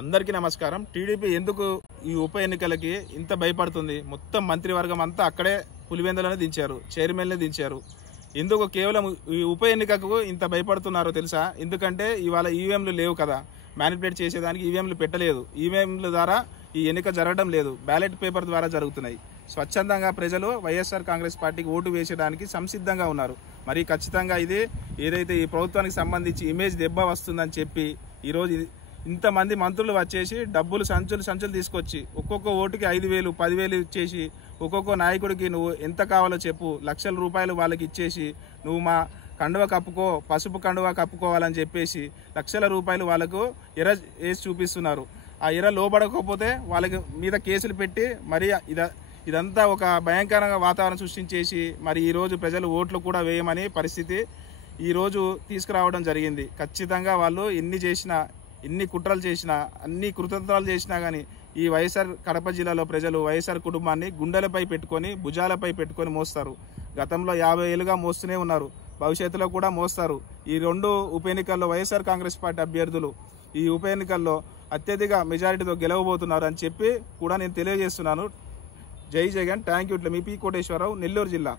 అందరికీ నమస్కారం. టీడీపీ ఎందుకు ఈ ఉప ఎన్నికలకి ఇంత భయపడుతుంది? మొత్తం మంత్రివర్గం అంతా అక్కడే పులివెందులనే దించారు, చైర్మన్లే దించారు. ఎందుకు కేవలం ఈ ఉప ఎన్నికకు ఇంత భయపడుతున్నారో తెలుసా? ఎందుకంటే ఇవాళ ఈవీఎంలు లేవు కదా, మ్యానిపులేట్ చేసేదానికి ఈవీఎంలు పెట్టలేదు. ఈవీఎంల ద్వారా ఈ ఎన్నిక జరగడం లేదు, బ్యాలెట్ పేపర్ ద్వారా జరుగుతున్నాయి. స్వచ్ఛందంగా ప్రజలు వైఎస్ఆర్ కాంగ్రెస్ పార్టీకి ఓటు వేసేయడానికి సంసిద్ధంగా ఉన్నారు. మరి ఖచ్చితంగా ఇది ఏదైతే ఈ ప్రభుత్వానికి సంబంధించి ఇమేజ్ దెబ్బ వస్తుందని చెప్పి ఈరోజు ఇంతమంది మంత్రులు వచ్చేసి డబ్బులు సంచులు తీసుకొచ్చి ఒక్కొక్క ఓటుకి 5,000, 10,000 ఇచ్చేసి ఒక్కొక్క నాయకుడికి నువ్వు ఎంత కావాలో చెప్పు, లక్షల రూపాయలు వాళ్ళకి ఇచ్చేసి నువ్వు మా కండువ కప్పుకో, పసుపు కండువ కప్పుకోవాలని చెప్పేసి లక్షల రూపాయలు వాళ్ళకు ఎర్ర వేసి చూపిస్తున్నారు. ఆ ఎర్ర లోబడకపోతే వాళ్ళకి మీద కేసులు పెట్టి మరి ఇదంతా ఒక భయంకరంగా వాతావరణం సృష్టించేసి మరి ఈరోజు ప్రజలు ఓట్లు కూడా వేయమని పరిస్థితి ఈరోజు తీసుకురావడం జరిగింది. ఖచ్చితంగా వాళ్ళు ఎన్ని కుట్రలు చేసినా, అన్ని కృతంత్రాలు చేసినా కానీ ఈ వైఎస్ఆర్ కడప జిల్లాలో ప్రజలు వైఎస్ఆర్ కుటుంబాన్ని గుండెలపై పెట్టుకొని, భుజాలపై పెట్టుకొని మోస్తారు. గతంలో 50 ఏళ్ళుగా మోస్తూనే ఉన్నారు, భవిష్యత్తులో కూడా మోస్తారు. ఈ 2 ఉప ఎన్నికల్లో వైఎస్ఆర్ కాంగ్రెస్ పార్టీ అభ్యర్థులు ఈ ఉప ఎన్నికల్లో అత్యధిక మెజారిటీతో గెలవబోతున్నారు అని చెప్పి కూడా నేను తెలియజేస్తున్నాను. జై Jagan. Thank you. Me P Koteswararao, Nellore జిల్లా.